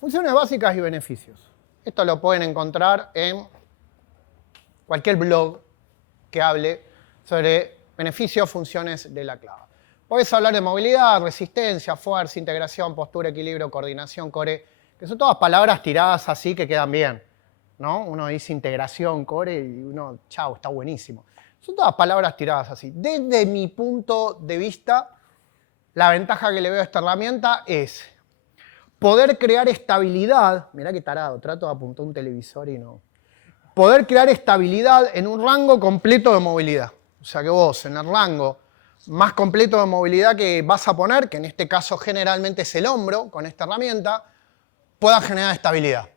Funciones básicas y beneficios. Esto lo pueden encontrar en cualquier blog que hable sobre beneficios, funciones de la clava. Podés hablar de movilidad, resistencia, fuerza, integración, postura, equilibrio, coordinación, core, que son todas palabras tiradas así que quedan bien, ¿no? Uno dice integración, core y uno, chao, está buenísimo. Son todas palabras tiradas así. Desde mi punto de vista, la ventaja que le veo a esta herramienta es poder crear estabilidad. Mirá qué tarado, trato de apuntar un televisor y no. Poder crear estabilidad en un rango completo de movilidad. O sea que vos, en el rango más completo de movilidad que vas a poner, que en este caso generalmente es el hombro, con esta herramienta, puedas generar estabilidad.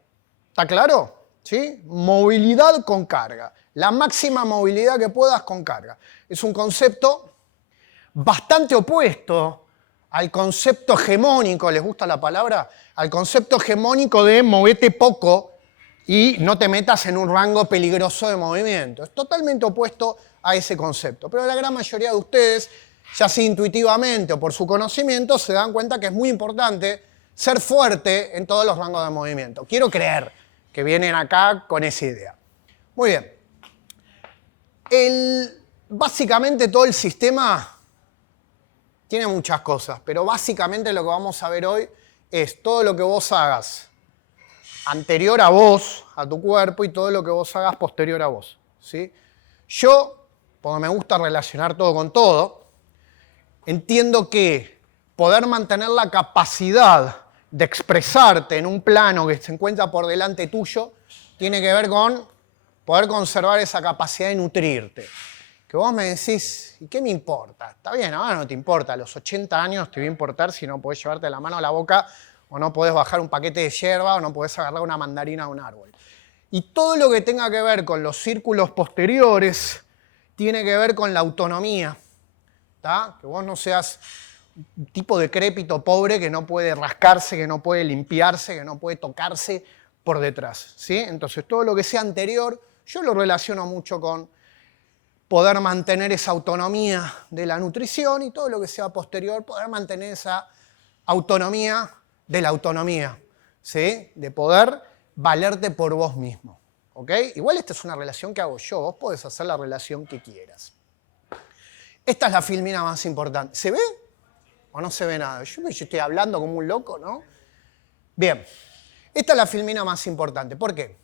¿Está claro? ¿Sí? Movilidad con carga. La máxima movilidad que puedas con carga. Es un concepto bastante opuesto al concepto hegemónico, ¿les gusta la palabra? Al concepto hegemónico de movete poco y no te metas en un rango peligroso de movimiento. Es totalmente opuesto a ese concepto. Pero la gran mayoría de ustedes, ya sea intuitivamente o por su conocimiento, se dan cuenta que es muy importante ser fuerte en todos los rangos de movimiento. Quiero creer que vienen acá con esa idea. Muy bien. Básicamente todo el sistema tiene muchas cosas, pero básicamente lo que vamos a ver hoy es todo lo que vos hagas anterior a vos, a tu cuerpo, y todo lo que vos hagas posterior a vos, ¿sí? Yo, porque me gusta relacionar todo con todo, entiendo que poder mantener la capacidad de expresarte en un plano que se encuentra por delante tuyo tiene que ver con poder conservar esa capacidad de nutrirte. Que vos me decís, ¿y qué me importa? Está bien, ahora no te importa, a los 80 años te va a importar si no podés llevarte la mano a la boca o no podés bajar un paquete de yerba o no podés agarrar una mandarina de un árbol. Y todo lo que tenga que ver con los círculos posteriores tiene que ver con la autonomía. ¿Tá? Que vos no seas un tipo decrépito, pobre, que no puede rascarse, que no puede limpiarse, que no puede tocarse por detrás, ¿sí? Entonces todo lo que sea anterior, yo lo relaciono mucho con poder mantener esa autonomía de la nutrición, y todo lo que sea posterior, poder mantener esa autonomía de la autonomía, ¿sí? De poder valerte por vos mismo, ¿ok? Igual esta es una relación que hago yo, vos podés hacer la relación que quieras. Esta es la filmina más importante. ¿Se ve o no se ve nada? Yo estoy hablando como un loco, ¿no? Bien, esta es la filmina más importante. ¿Por qué?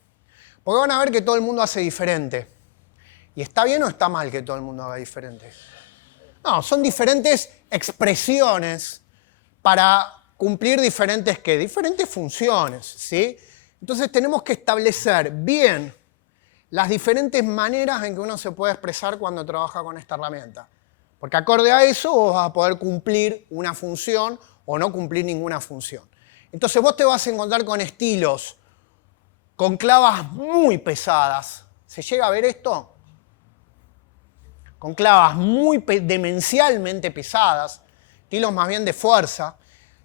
Porque van a ver que todo el mundo hace diferente. ¿Y está bien o está mal que todo el mundo haga diferente? No, son diferentes expresiones para cumplir diferentes funciones, ¿sí? Entonces tenemos que establecer bien las diferentes maneras en que uno se puede expresar cuando trabaja con esta herramienta. Porque acorde a eso vos vas a poder cumplir una función o no cumplir ninguna función. Entonces vos te vas a encontrar con estilos, con clavas muy pesadas. ¿Se llega a ver esto? Con clavas muy demencialmente pesadas, estilos más bien de fuerza.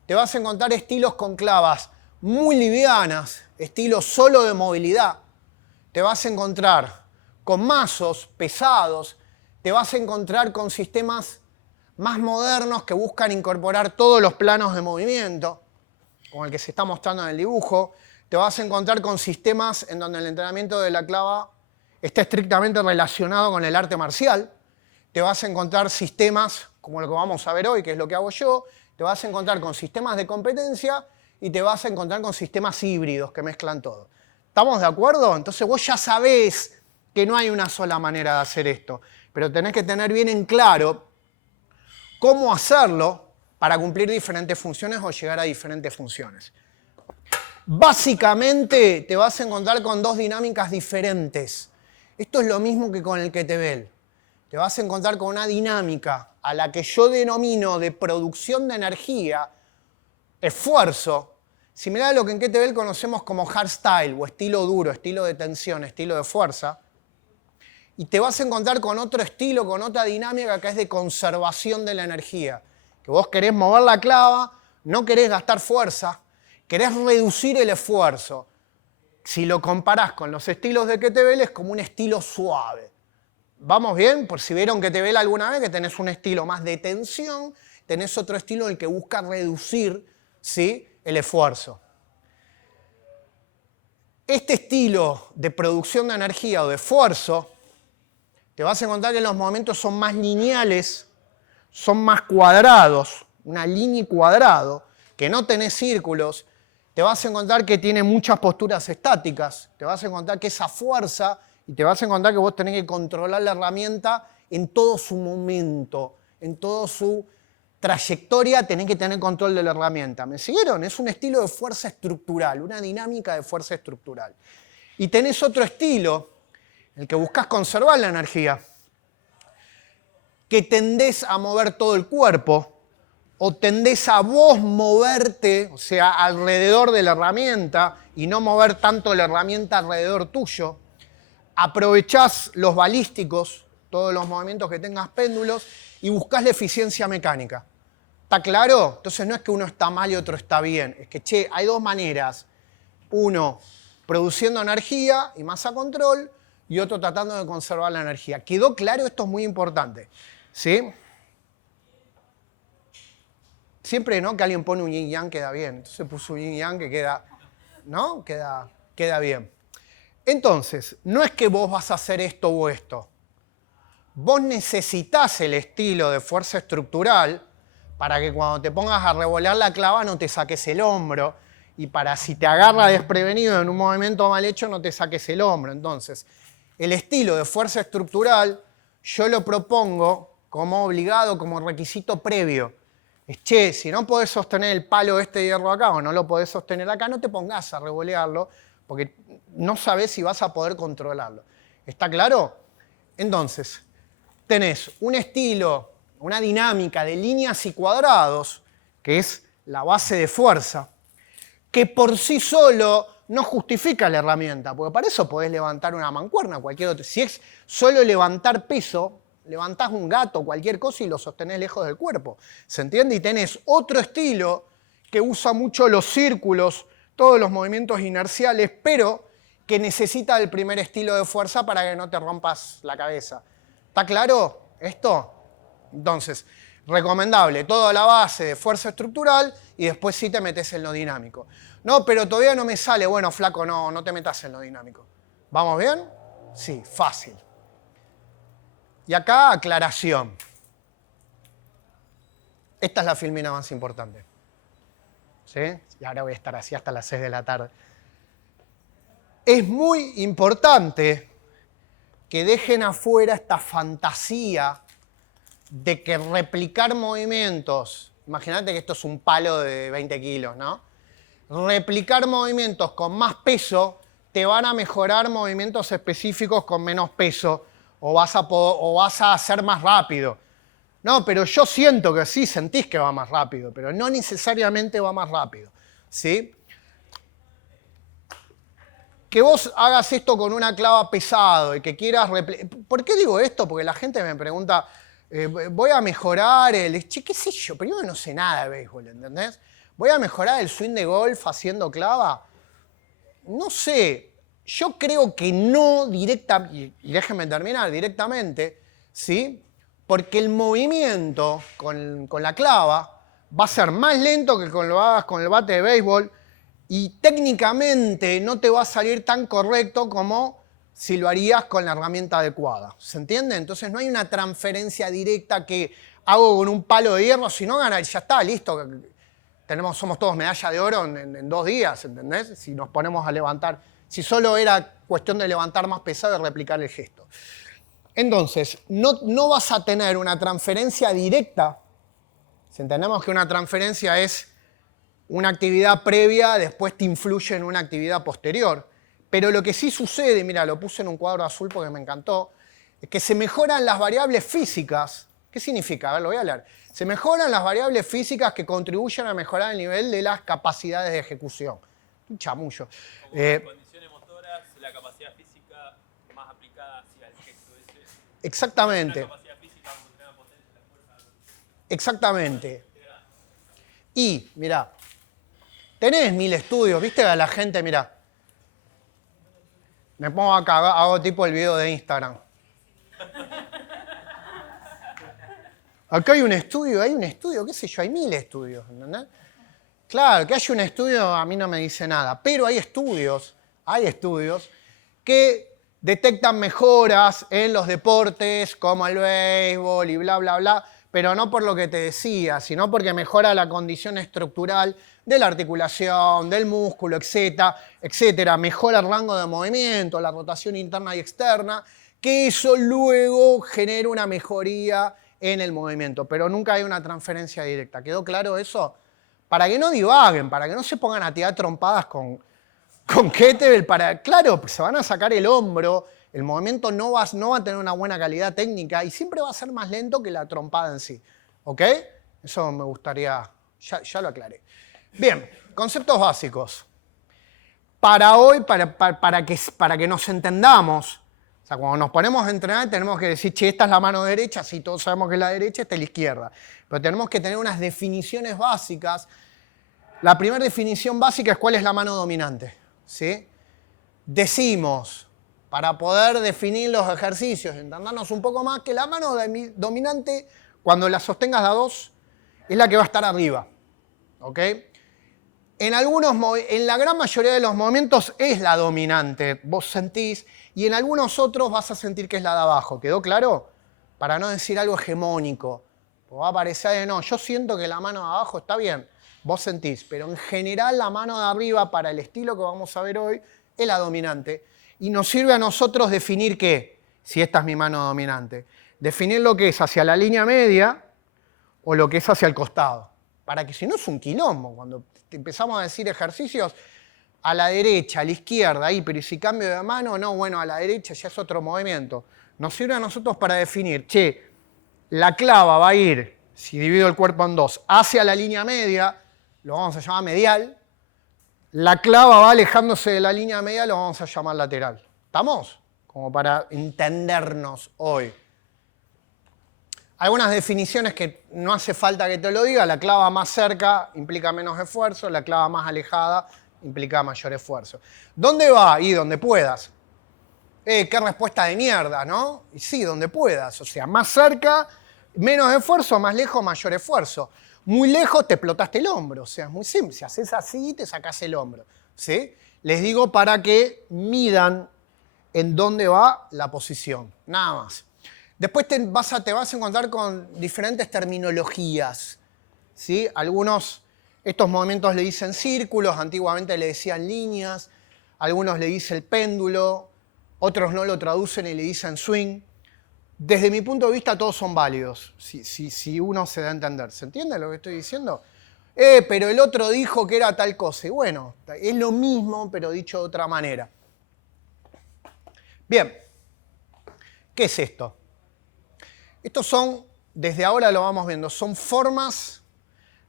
Te vas a encontrar estilos con clavas muy livianas, estilos solo de movilidad. Te vas a encontrar con mazos pesados, te vas a encontrar con sistemas más modernos que buscan incorporar todos los planos de movimiento, como el que se está mostrando en el dibujo. Te vas a encontrar con sistemas en donde el entrenamiento de la clava está estrictamente relacionado con el arte marcial. Te vas a encontrar sistemas como lo que vamos a ver hoy, que es lo que hago yo. Te vas a encontrar con sistemas de competencia y te vas a encontrar con sistemas híbridos que mezclan todo. ¿Estamos de acuerdo? Entonces vos ya sabés que no hay una sola manera de hacer esto, pero tenés que tener bien en claro cómo hacerlo para cumplir diferentes funciones o llegar a diferentes funciones. Básicamente te vas a encontrar con dos dinámicas diferentes. Esto es lo mismo que con el kettlebell. Te vas a encontrar con una dinámica a la que yo denomino de producción de energía, esfuerzo, similar a lo que en kettlebell conocemos como hardstyle o estilo duro, estilo de tensión, estilo de fuerza. Y te vas a encontrar con otro estilo, con otra dinámica que es de conservación de la energía. Que vos querés mover la clava, no querés gastar fuerza, querés reducir el esfuerzo. Si lo comparás con los estilos de kettlebell es como un estilo suave. ¿Vamos bien? Por si vieron kettlebell alguna vez, que tenés un estilo más de tensión, tenés otro estilo en el que busca reducir, ¿sí?, el esfuerzo. Este estilo de producción de energía o de esfuerzo, te vas a encontrar que los movimientos son más lineales, son más cuadrados, una línea y cuadrado, que no tenés círculos. Te vas a encontrar que tiene muchas posturas estáticas, te vas a encontrar que esa fuerza, y te vas a encontrar que vos tenés que controlar la herramienta en todo su momento, en toda su trayectoria, tenés que tener control de la herramienta. ¿Me siguieron? Es un estilo de fuerza estructural, una dinámica de fuerza estructural. Y tenés otro estilo, el que buscás conservar la energía, que tendés a mover todo el cuerpo, o tendés a vos moverte, o sea, alrededor de la herramienta, y no mover tanto la herramienta alrededor tuyo. Aprovechás los balísticos, todos los movimientos que tengas péndulos, y buscás la eficiencia mecánica. ¿Está claro? Entonces no es que uno está mal y otro está bien. Es que, che, hay dos maneras. Uno, produciendo energía y masa control, y otro tratando de conservar la energía. ¿Quedó claro? Esto es muy importante. ¿Sí? Siempre, ¿no?, que alguien pone un yin yang queda bien. Entonces puso un yin yang que queda, ¿no? Queda bien. Entonces, no es que vos vas a hacer esto o esto. Vos necesitás el estilo de fuerza estructural para que cuando te pongas a revolear la clava no te saques el hombro y para si te agarra desprevenido en un movimiento mal hecho no te saques el hombro. Entonces, el estilo de fuerza estructural yo lo propongo como obligado, como requisito previo. Es, che, si no podés sostener el palo de este hierro acá o no lo podés sostener acá, no te pongas a revolearlo porque no sabés si vas a poder controlarlo. ¿Está claro? Entonces, tenés un estilo, una dinámica de líneas y cuadrados, que es la base de fuerza, que por sí solo no justifica la herramienta, porque para eso podés levantar una mancuerna, cualquier otro. Si es solo levantar peso, levantás un gato, cualquier cosa y lo sostenés lejos del cuerpo. ¿Se entiende? Y tenés otro estilo que usa mucho los círculos, todos los movimientos inerciales, pero que necesita el primer estilo de fuerza para que no te rompas la cabeza. ¿Está claro esto? Entonces, recomendable, toda la base de fuerza estructural y después sí te metes en lo dinámico. No, pero todavía no me sale. Bueno, flaco, no te metas en lo dinámico. ¿Vamos bien? Sí, fácil. Y acá, aclaración. Esta es la filmina más importante. ¿Sí? Y ahora voy a estar así hasta las 6 de la tarde. Es muy importante que dejen afuera esta fantasía de que replicar movimientos, imagínate que esto es un palo de 20 kilos, ¿no? Replicar movimientos con más peso te van a mejorar movimientos específicos con menos peso o vas a hacer más rápido. No, pero yo siento que sí, sentís que va más rápido, pero no necesariamente va más rápido, ¿sí? Que vos hagas esto con una clava pesado y que quieras... ¿Por qué digo esto? Porque la gente me pregunta, voy a mejorar el... Che, qué sé yo, primero no sé nada de béisbol, ¿entendés? ¿Voy a mejorar el swing de golf haciendo clava? No sé, yo creo que no directamente, y déjenme terminar, directamente, ¿sí? Porque el movimiento con la clava va a ser más lento que cuando lo hagas con el bate de béisbol, y técnicamente no te va a salir tan correcto como si lo harías con la herramienta adecuada. ¿Se entiende? Entonces no hay una transferencia directa que hago con un palo de hierro, si no gana, ya está, listo. Somos todos medalla de oro en 2 días, ¿entendés? Si nos ponemos a levantar, si solo era cuestión de levantar más pesado y replicar el gesto. Entonces, no vas a tener una transferencia directa. Si entendemos que una transferencia es una actividad previa, después te influye en una actividad posterior. Pero lo que sí sucede, mira, lo puse en un cuadro azul porque me encantó, es que se mejoran las variables físicas. ¿Qué significa? A ver, lo voy a leer. Se mejoran las variables físicas que contribuyen a mejorar el nivel de las capacidades de ejecución. Un chamullo. Como las condiciones motoras, la capacidad física más aplicada hacia el gesto. Exactamente. La capacidad física, la potencia, la fuerza. Exactamente. Y, mirá, tenés 1000 estudios, viste a la gente, mirá. Me pongo acá, hago tipo el video de Instagram. Acá hay un estudio, qué sé yo, hay 1000 estudios, ¿entendés? Claro, que haya un estudio a mí no me dice nada, pero hay estudios hay estudios que detectan mejoras en los deportes como el béisbol y bla, bla, bla, pero no por lo que te decía, sino porque mejora la condición estructural de la articulación, del músculo, etcétera, etcétera. Mejora el rango de movimiento, la rotación interna y externa, que eso luego genera una mejoría en el movimiento, pero nunca hay una transferencia directa. ¿Quedó claro eso? Para que no divaguen, para que no se pongan a tirar trompadas con kettlebell, claro, pues se van a sacar el hombro, el movimiento no va a tener una buena calidad técnica y siempre va a ser más lento que la trompada en sí. ¿Ok? Eso me gustaría, ya lo aclaré. Bien, conceptos básicos. Para hoy, para que nos entendamos, o sea, cuando nos ponemos a entrenar tenemos que decir, che, esta es la mano derecha, sí, todos sabemos que es la derecha, esta es la izquierda. Pero tenemos que tener unas definiciones básicas. La primera definición básica es cuál es la mano dominante. ¿Sí? Decimos, para poder definir los ejercicios, entendernos un poco más, que la mano dominante, cuando la sostengas de a dos, es la que va a estar arriba. ¿Ok? En la gran mayoría de los movimientos es la dominante, vos sentís, y en algunos otros vas a sentir que es la de abajo. ¿Quedó claro? Para no decir algo hegemónico. Va a parecer de no, yo siento que la mano de abajo está bien. Vos sentís, pero en general la mano de arriba para el estilo que vamos a ver hoy es la dominante. Y nos sirve a nosotros definir qué, si esta es mi mano dominante. Definir lo que es hacia la línea media o lo que es hacia el costado. Para que si no es un quilombo, cuando empezamos a decir ejercicios a la derecha, a la izquierda, ahí, pero si cambio de mano, no, bueno, a la derecha ya es otro movimiento. Nos sirve a nosotros para definir, che, la clava va a ir, si divido el cuerpo en dos, hacia la línea media, lo vamos a llamar medial. La clava va alejándose de la línea media, lo vamos a llamar lateral. ¿Estamos? Como para entendernos hoy. Algunas definiciones que no hace falta que te lo diga. La clava más cerca implica menos esfuerzo, la clava más alejada implica mayor esfuerzo. ¿Dónde va? Y donde puedas. Qué respuesta de mierda, ¿no? Y sí, donde puedas. O sea, más cerca, menos esfuerzo, más lejos, mayor esfuerzo. Muy lejos te explotaste el hombro, o sea, es muy simple. Si haces así, te sacás el hombro. ¿Sí? Les digo para que midan en dónde va la posición, nada más. Después te vas a encontrar con diferentes terminologías. ¿Sí? Estos movimientos le dicen círculos, antiguamente le decían líneas, algunos le dicen el péndulo, otros no lo traducen y le dicen swing. Desde mi punto de vista todos son válidos, si uno se da a entender. ¿Se entiende lo que estoy diciendo? Pero el otro dijo que era tal cosa. Y bueno, es lo mismo, pero dicho de otra manera. Bien, ¿qué es esto? Estos son, desde ahora lo vamos viendo, son formas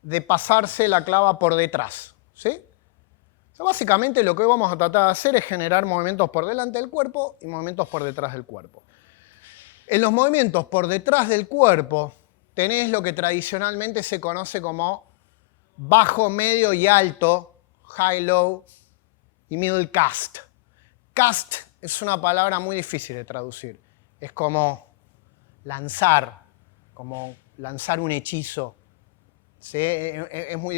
de pasarse la clava por detrás. ¿Sí? O sea, básicamente lo que vamos a tratar de hacer es generar movimientos por delante del cuerpo y movimientos por detrás del cuerpo. En los movimientos por detrás del cuerpo tenés lo que tradicionalmente se conoce como bajo, medio y alto, high, low y middle cast. Cast es una palabra muy difícil de traducir. Es como lanzar un hechizo. ¿Sí?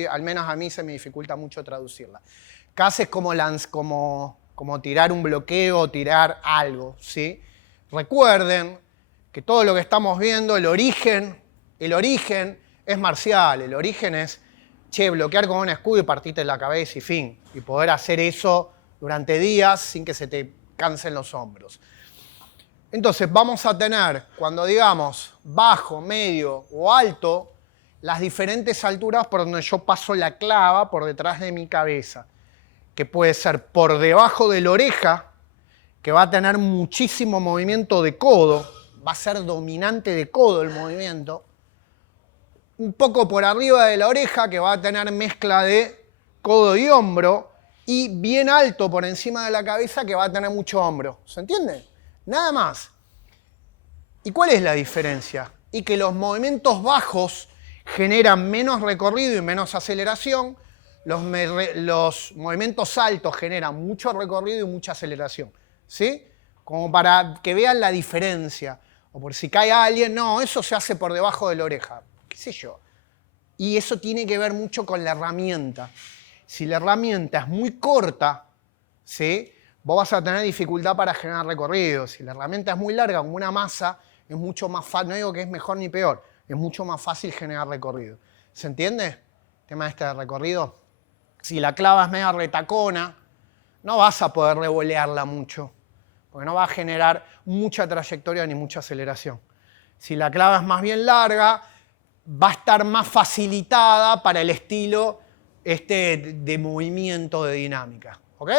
Al menos a mí se me dificulta mucho traducirla. Cast es como tirar un bloqueo, tirar algo. ¿Sí? Recuerden que todo lo que estamos viendo, el origen es marcial, el origen es, bloquear con un escudo y partirte la cabeza y fin. Y poder hacer eso durante días sin que se te cansen los hombros. Entonces vamos a tener, cuando digamos bajo, medio o alto, las diferentes alturas por donde yo paso la clava por detrás de mi cabeza, que puede ser por debajo de la oreja, que va a tener muchísimo movimiento de codo, va a ser dominante de codo el movimiento. Un poco por arriba de la oreja, que va a tener mezcla de codo y hombro. Y bien alto por encima de la cabeza, que va a tener mucho hombro. ¿Se entiende? Nada más. ¿Y cuál es la diferencia? Y que los movimientos bajos generan menos recorrido y menos aceleración. Los movimientos altos generan mucho recorrido y mucha aceleración. ¿Sí? Como para que vean la diferencia. O por si cae alguien, no, eso se hace por debajo de la oreja. ¿Qué sé yo? Y eso tiene que ver mucho con la herramienta. Si la herramienta es muy corta, ¿sí? vos vas a tener dificultad para generar recorrido. Si la herramienta es muy larga, como una masa, es mucho más fácil, no digo que es mejor ni peor, es mucho más fácil generar recorrido. ¿Se entiende? El tema este de recorrido. Si la clava es media retacona, no vas a poder revolearla mucho, porque no va a generar mucha trayectoria ni mucha aceleración. Si la clava es más bien larga, va a estar más facilitada para el estilo de movimiento de dinámica. ¿Ok?